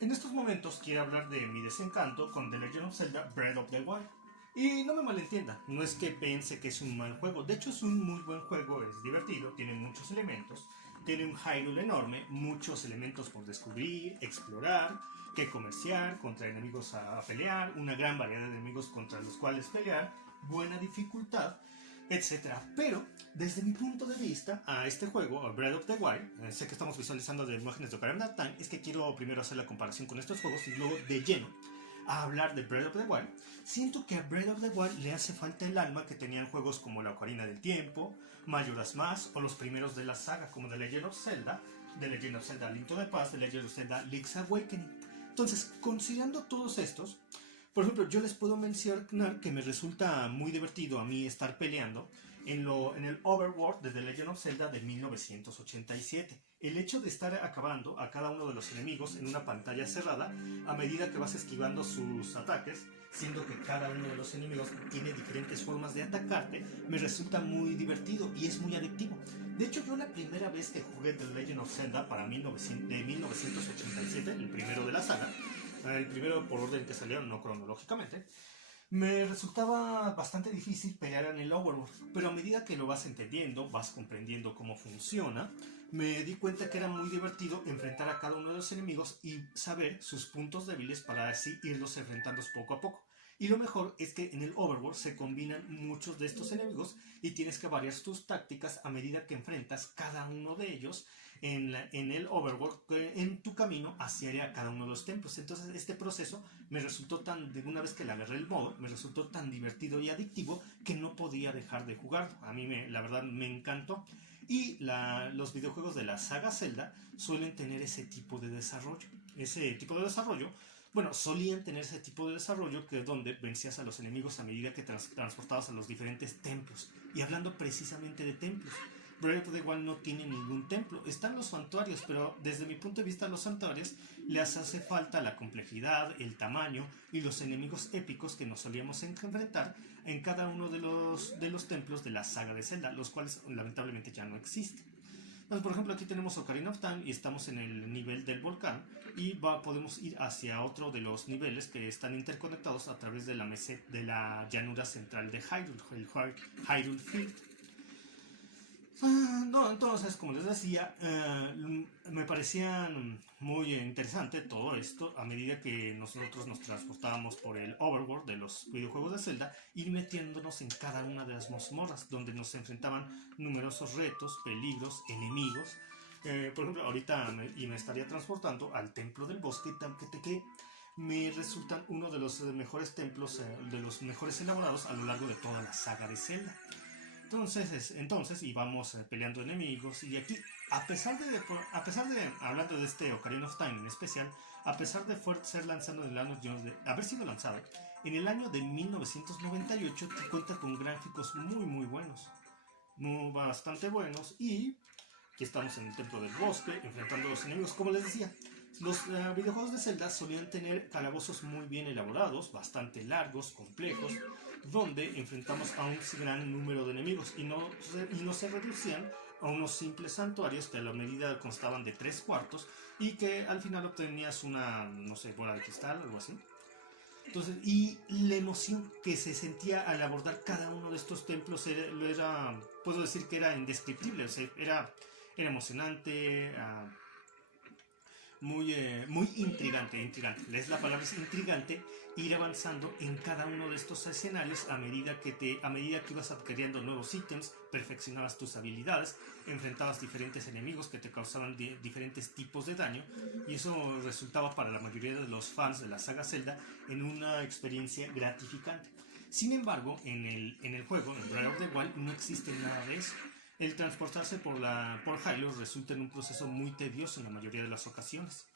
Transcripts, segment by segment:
En estos momentos quiero hablar de mi desencanto con The Legend of Zelda Breath of the Wild. Y no me malentienda, no es que piense que es un mal juego, de hecho es un muy buen juego, es divertido, tiene muchos elementos, tiene un Hyrule enorme, muchos elementos por descubrir, explorar, que comerciar, contra enemigos a pelear, una gran variedad de enemigos contra los cuales pelear, buena dificultad, etcétera. Pero, desde mi punto de vista, a este juego, a Breath of the Wild, sé que estamos visualizando de imágenes de Ocarina of Time, es que quiero primero hacer la comparación con estos juegos y luego de lleno a hablar de Breath of the Wild. Siento que a Breath of the Wild le hace falta el alma que tenían juegos como la Ocarina del Tiempo, Majora's Mask o los primeros de la saga como The Legend of Zelda, The Legend of Zelda Link to the Past, The Legend of Zelda Link's Awakening. Entonces, considerando todos estos, por ejemplo, yo les puedo mencionar que me resulta muy divertido a mí estar peleando en el Overworld de The Legend of Zelda de 1987. El hecho de estar acabando a cada uno de los enemigos en una pantalla cerrada a medida que vas esquivando sus ataques, siendo que cada uno de los enemigos tiene diferentes formas de atacarte, me resulta muy divertido y es muy adictivo. De hecho, yo la primera vez que jugué The Legend of Zelda para 1987, el primero de la saga, el primero por orden que salieron, no cronológicamente, me resultaba bastante difícil pelear en el Overworld, pero a medida que lo vas entendiendo, vas comprendiendo cómo funciona, me di cuenta que era muy divertido enfrentar a cada uno de los enemigos y saber sus puntos débiles para así irlos enfrentando poco a poco. Y lo mejor es que en el Overworld se combinan muchos de estos enemigos y tienes que variar tus tácticas a medida que enfrentas cada uno de ellos en el Overworld en tu camino hacia cada uno de los templos. Entonces este proceso me resultó de una vez que le agarré el modo, me resultó tan divertido y adictivo que no podía dejar de jugar. A mí la verdad me encantó. Y los videojuegos de la saga Zelda suelen tener ese tipo de desarrollo. Ese tipo de desarrollo, bueno, solían tener ese tipo de desarrollo que es donde vencías a los enemigos a medida que transportabas a los diferentes templos. Y hablando precisamente de templos, Breath of the Wild no tiene ningún templo. Están los santuarios, pero desde mi punto de vista los santuarios les hace falta la complejidad, el tamaño y los enemigos épicos que nos solíamos enfrentar en cada uno de los templos de la saga de Zelda, los cuales lamentablemente ya no existen. Entonces, por ejemplo, aquí tenemos Ocarina of Time y estamos en el nivel del volcán y podemos ir hacia otro de los niveles que están interconectados a través de de la llanura central de Hyrule, el Hyrule Field. No, entonces, como les decía, me parecían muy interesante todo esto a medida que nosotros nos transportábamos por el overworld de los videojuegos de Zelda, ir metiéndonos en cada una de las mazmorras donde nos enfrentaban numerosos retos, peligros, enemigos. Por ejemplo, ahorita me estaría transportando al Templo del Bosque, que me resultan uno de los mejores templos, de los mejores elaborados a lo largo de toda la saga de Zelda. Entonces íbamos peleando enemigos y aquí, a pesar de, hablando de este Ocarina of Time en especial, a pesar de ser lanzado en el año de haber sido lanzado en el año de 1998, cuenta con gráficos muy buenos, bastante buenos y aquí estamos en el Templo del Bosque, enfrentando a los enemigos. Como les decía, los videojuegos de Zelda solían tener calabozos muy bien elaborados, bastante largos, complejos, donde enfrentamos a un gran número de enemigos y no se reducían a unos simples santuarios que a la medida constaban de 3 cuartos y que al final obtenías una, no sé, bola de cristal o algo así. Entonces, y la emoción que se sentía al abordar cada uno de estos templos puedo decir que era indescriptible, o sea, era emocionante, muy intrigante, es la palabra, es intrigante ir avanzando en cada uno de estos escenarios a medida que ibas adquiriendo nuevos ítems, perfeccionabas tus habilidades, enfrentabas diferentes enemigos que te causaban diferentes tipos de daño y eso resultaba para la mayoría de los fans de la saga Zelda en una experiencia gratificante. Sin embargo, en el juego, en Breath of the Wild, no existe nada de eso. El transportarse por Hyrule resulta en un proceso muy tedioso en la mayoría de las ocasiones.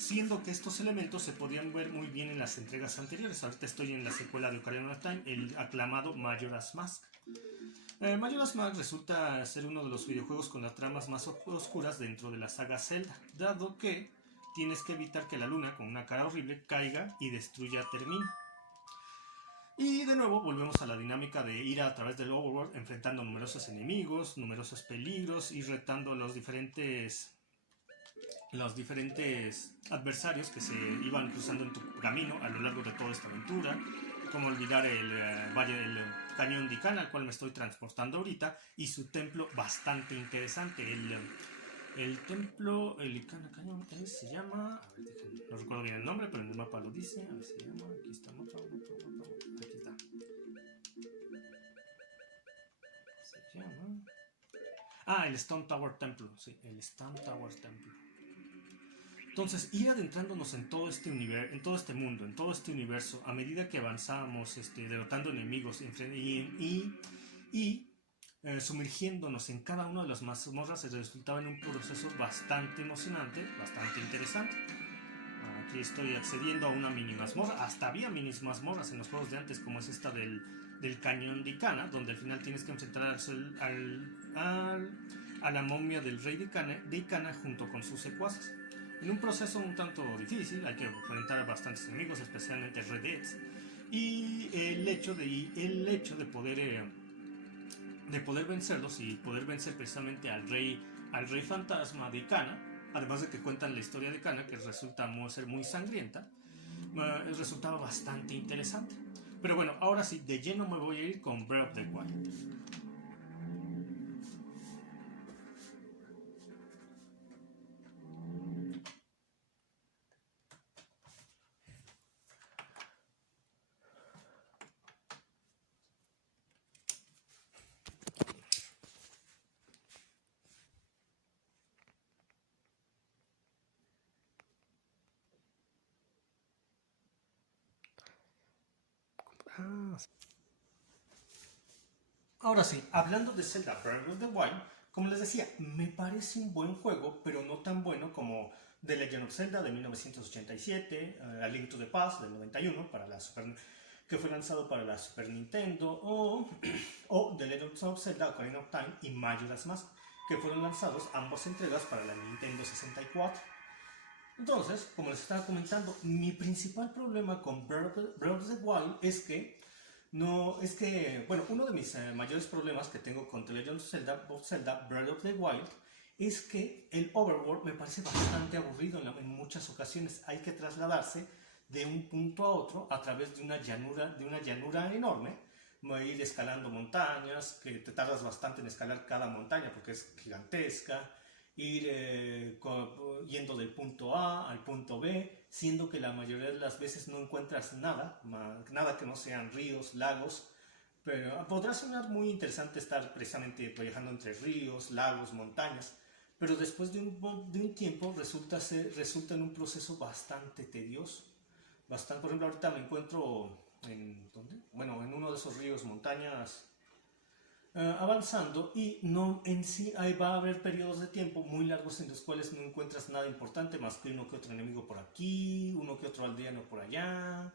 siendo que estos elementos se podían ver muy bien en las entregas anteriores. Ahorita estoy en la secuela de Ocarina of Time, el aclamado Majora's Mask. Majora's Mask resulta ser uno de los videojuegos con las tramas más oscuras dentro de la saga Zelda, dado que tienes que evitar que la luna, con una cara horrible, caiga y destruya a Termina. Y de nuevo volvemos a la dinámica de ir a través del overworld enfrentando numerosos enemigos, numerosos peligros y retando los diferentes adversarios que se iban cruzando en tu camino a lo largo de toda esta aventura. Como olvidar el cañón de Ikana, al cual me estoy transportando ahorita, y su templo bastante interesante. El templo, el Ikana Cañón, se llama, a ver, no recuerdo bien el nombre, pero en el mapa lo dice. A ver, se llama, aquí está, aquí está. Se llama, el Stone Tower Temple, sí, el Stone Tower Temple. Entonces, ir adentrándonos en todo este universo, en todo este mundo, en todo este universo, a medida que avanzábamos, derrotando enemigos y sumergiéndonos en cada una de las mazmorras, resultaba en un proceso bastante emocionante, bastante interesante. Aquí estoy accediendo a una mini mazmorra. Hasta había mini mazmorras en los juegos de antes, como es esta del cañón de Ikana, donde al final tienes que enfrentar a la momia del rey de Ikana junto con sus secuaces. En un proceso un tanto difícil, hay que enfrentar a bastantes enemigos, especialmente Red Deads. Y el hecho de poder vencerlos y poder vencer precisamente al rey fantasma de Ikana, además de que cuentan la historia de Ikana, que resulta ser muy sangrienta, resultaba bastante interesante. Pero bueno, ahora sí, de lleno me voy a ir con Breath of the Wild. Ahora sí, hablando de Zelda Breath of the Wild, como les decía, me parece un buen juego, pero no tan bueno como The Legend of Zelda de 1987, A Link to the Past del 91, que fue lanzado para la Super Nintendo, o The Legend of Zelda Ocarina of Time y Majora's Mask, que fueron lanzados ambas entregas para la Nintendo 64. Entonces, como les estaba comentando, mi principal problema con Breath of the Wild es que uno de mis mayores problemas que tengo con The Legend of Zelda Breath of the Wild es que el overworld me parece bastante aburrido en muchas ocasiones. Hay que trasladarse de un punto a otro a través de una llanura enorme, ir escalando montañas, que te tardas bastante en escalar cada montaña porque es gigantesca, ir yendo del punto A al punto B, siendo que la mayoría de las veces no encuentras nada que no sean ríos, lagos, pero podrá sonar muy interesante estar precisamente viajando entre ríos, lagos, montañas, pero después de un tiempo resulta en un proceso bastante tedioso. Por ejemplo, ahorita me encuentro en uno de esos ríos, montañas, avanzando, y no en sí ahí va a haber periodos de tiempo muy largos en los cuales no encuentras nada importante más que uno que otro enemigo por aquí, uno que otro aldeano por allá,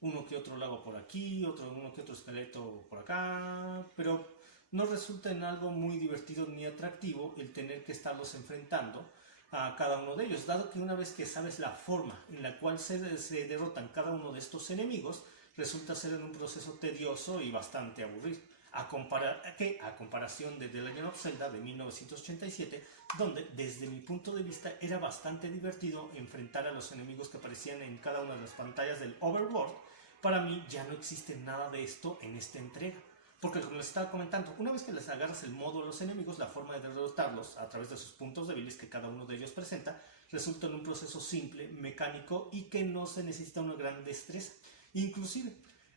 uno que otro lago por aquí, uno que otro esqueleto por acá, pero no resulta en algo muy divertido ni atractivo el tener que estarlos enfrentando a cada uno de ellos, dado que una vez que sabes la forma en la cual se derrotan cada uno de estos enemigos, resulta ser en un proceso tedioso y bastante aburrido. A comparación de The Legend of Zelda de 1987, donde desde mi punto de vista era bastante divertido enfrentar a los enemigos que aparecían en cada una de las pantallas del overworld. Para mí ya no existe nada de esto en esta entrega, porque como les estaba comentando, una vez que les agarras el modo a los enemigos, la forma de derrotarlos a través de sus puntos débiles que cada uno de ellos presenta, resulta en un proceso simple, mecánico y que no se necesita una gran destreza. Inclusive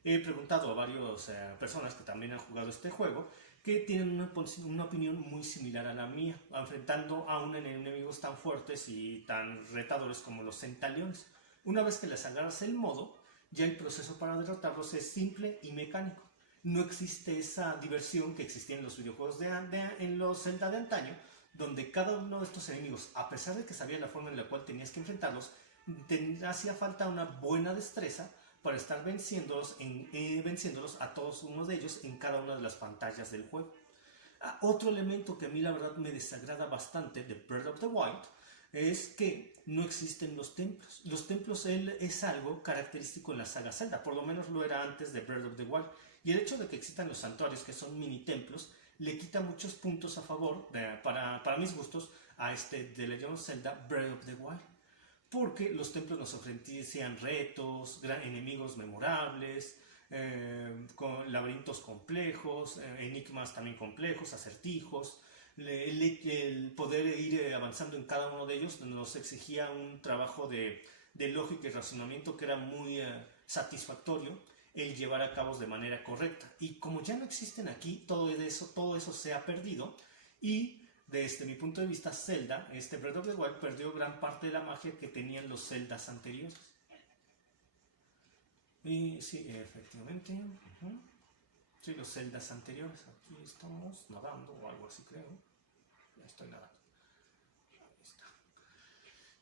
he preguntado a varias personas que también han jugado este juego que tienen una opinión muy similar a la mía, enfrentando a enemigos tan fuertes y tan retadores como los centaliones. Una vez que les agarras el modo, ya el proceso para derrotarlos es simple y mecánico. No existe esa diversión que existía en los videojuegos en los Zelda de antaño, donde cada uno de estos enemigos, a pesar de que sabías la forma en la cual tenías que enfrentarlos, hacía falta una buena destreza para estar venciéndolos a todos uno de ellos en cada una de las pantallas del juego. Otro elemento que a mí la verdad me desagrada bastante de Breath of the Wild es que no existen los templos. Los templos es algo característico en la saga Zelda, por lo menos lo era antes de Breath of the Wild. Y el hecho de que existan los santuarios, que son mini templos, le quita muchos puntos a favor, para mis gustos, a The Legend of Zelda Breath of the Wild. Porque los templos nos ofrecían retos, enemigos memorables, con laberintos complejos, enigmas también complejos, acertijos. El poder ir avanzando en cada uno de ellos nos exigía un trabajo de lógica y razonamiento que era muy satisfactorio el llevar a cabo de manera correcta. Y como ya no existen aquí, todo eso se ha perdido. Y desde mi punto de vista, Zelda, Breath of the Wild, perdió gran parte de la magia que tenían los Zeldas anteriores. Y sí, efectivamente. Sí, los Zeldas anteriores. Aquí estamos nadando o algo así, creo. Ya estoy nadando. Ahí está.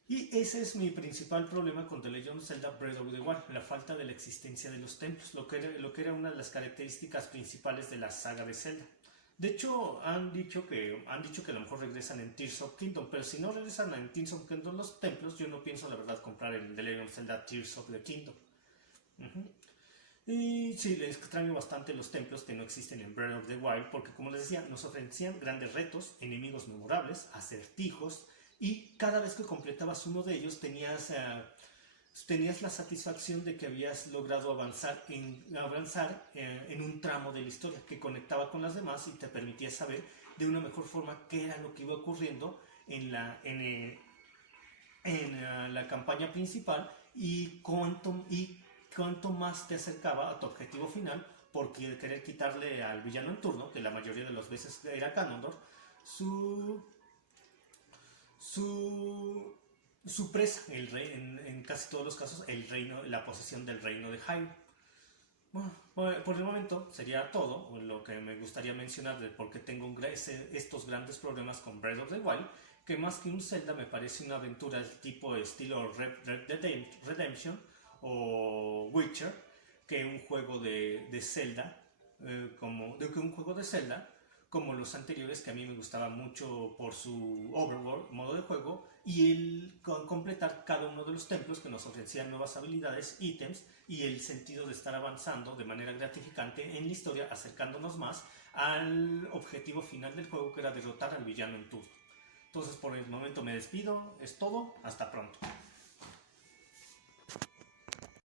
Y ese es mi principal problema con The Legend of Zelda Breath of the Wild, la falta de la existencia de los templos, lo que era una de las características principales de la saga de Zelda. De hecho, han dicho que a lo mejor regresan en Tears of Kingdom, pero si no regresan en Tears of Kingdom los templos, yo no pienso la verdad comprar el The Legend of Zelda Tears of the Kingdom. Y sí, les extraño bastante los templos que no existen en Breath of the Wild, porque como les decía, nos ofrecían grandes retos, enemigos memorables, acertijos, y cada vez que completabas uno de ellos tenías la satisfacción de que habías logrado avanzar en un tramo de la historia que conectaba con las demás y te permitía saber de una mejor forma qué era lo que iba ocurriendo en la campaña principal y cuánto más te acercaba a tu objetivo final, porque querer quitarle al villano en turno, que la mayoría de las veces era Ganondorf, su presa, en casi todos los casos, la posesión del reino de Hyrule. Bueno, por el momento sería todo lo que me gustaría mencionar de por qué tengo estos grandes problemas con Breath of the Wild, que más que un Zelda me parece una aventura tipo estilo Red Dead Redemption o Witcher, que un juego de Zelda, como los anteriores, que a mí me gustaba mucho por su overworld, modo de juego, y el completar cada uno de los templos que nos ofrecían nuevas habilidades, ítems, y el sentido de estar avanzando de manera gratificante en la historia, acercándonos más al objetivo final del juego, que era derrotar al villano en turno. Entonces, por el momento me despido, es todo, hasta pronto.